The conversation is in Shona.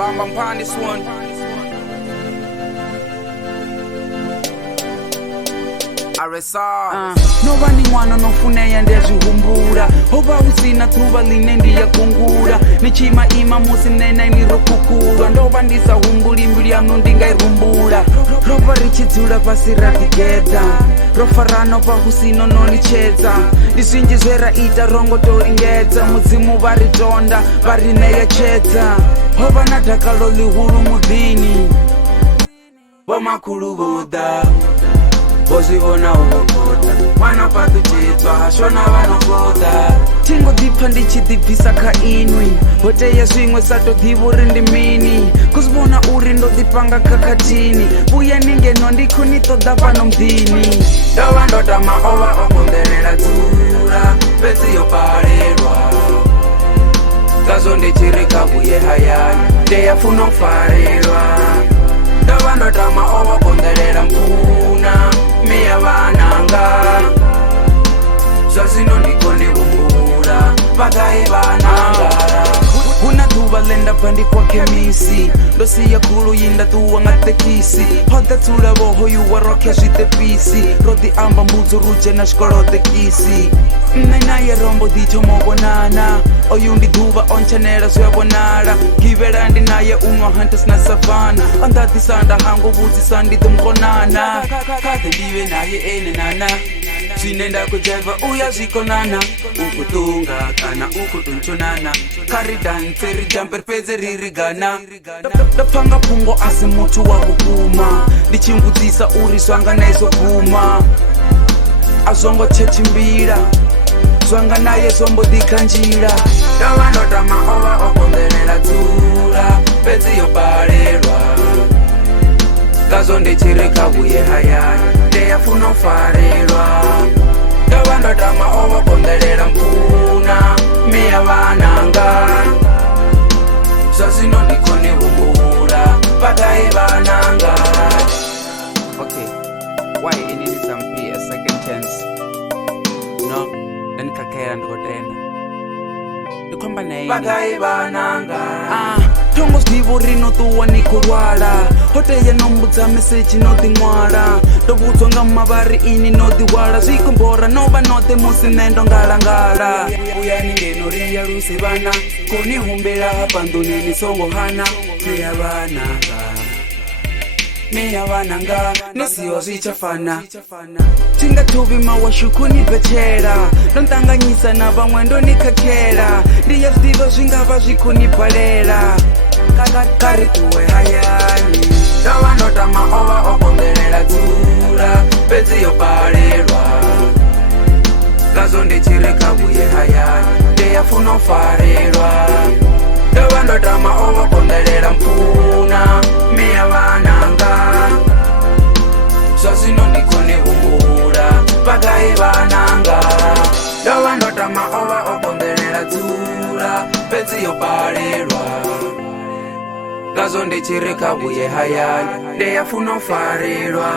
Bam pan this one. RSR. Nova ni mwana nofuneya ndezvihumbura hoba usina tuva line ndiyagungura nichima ima musi nena inirokukura ndova ndisahumburi mbiri yano ndingairumbura rova richidzura pasi ratigedza rofa ranova husino nolichedza ndisvinjizvera ita rongo toringedza mudzimu varitonda varineyechedza hova nadhakalo lihuru mudhini vomakulu voda vozvivona uvokota mwana patuchitsva hashona vanokota tingodipfa ndichidibvisa kainwi hoteya zvimwe satodhivuri ndimini kuzivona uri ndodipanga kakatini uye ningeno ndikunitoda pano mdini ndova ndotama ova okonderera dzura pedziyoparerwa kazo ndichirika uye hayani ndeyafuna kufarerwa ndova ndotama ova okonderera mpfuna miya vananga zvazvino ndikone kumbura vagai vanangara kuna tuva lendabva ndikwakemisi ndosiya kulu yindatuwa ngatekisi hodatsula vohoyuwa rokya zvitepisi rodiamba mbudzo ruje na xikolotekisi mme naye rombo dichomovonana oyu ndiduva onchanela zviyavonala givela ndi naye unwa hunters na savana andadisanda hango vudzisa ndidomkonana kade ndive naye enenana zvinenda kujaiva uya zvikonana ukutunga kana ukutunchonana karidanse rijamper pedze ririgana ndapanga pungo asi mutu wavukuma ndichimbudzisa uri zvanga naizoguma azongochechimbira zvanga naye zombodika njira ndava ndotama ova okonderera dzura pedziyoparerwa kazo ndichirika uye hayani ndeyafuna kufarerwa ndova ndotama ova okonderera mpfuna miya vananga zvazvino ndikone kumbura vagai vananga. Okay, why inini sampi a second chance? No, ndanikakera ndikotenda ndikomba naini vagai vananga. Tongo zdivo rinotuwa nikurwala hoteya nombudza meseji nodimwala ndovudzwa nga mavari ini nodiwala zvikombora nova note musi nendo ngalangala uyani ngeno riya lusi vana kunihumbela pandonini songohana miya vananga miya vananga nesiyo zvichafana tingatuvi mawashuku nipechera ndondanganyisa na vamwe ndonikakera ndiya zdivo zvingava zvikunipalela kari kuwe hayani ndova ndotama ova okonderera dzura pedziyoparerwa kazo ndichirika uye hayani ndeyafuna kufarerwa ndova ndotama ova okonderera mpfuna miya vananga zvazvino ndikone kumbura vagai vananga ndova ndotama ova okonderera dzura pedziyoparerwa kazo ndichirika uye hayani ndeyafuna kufarerwa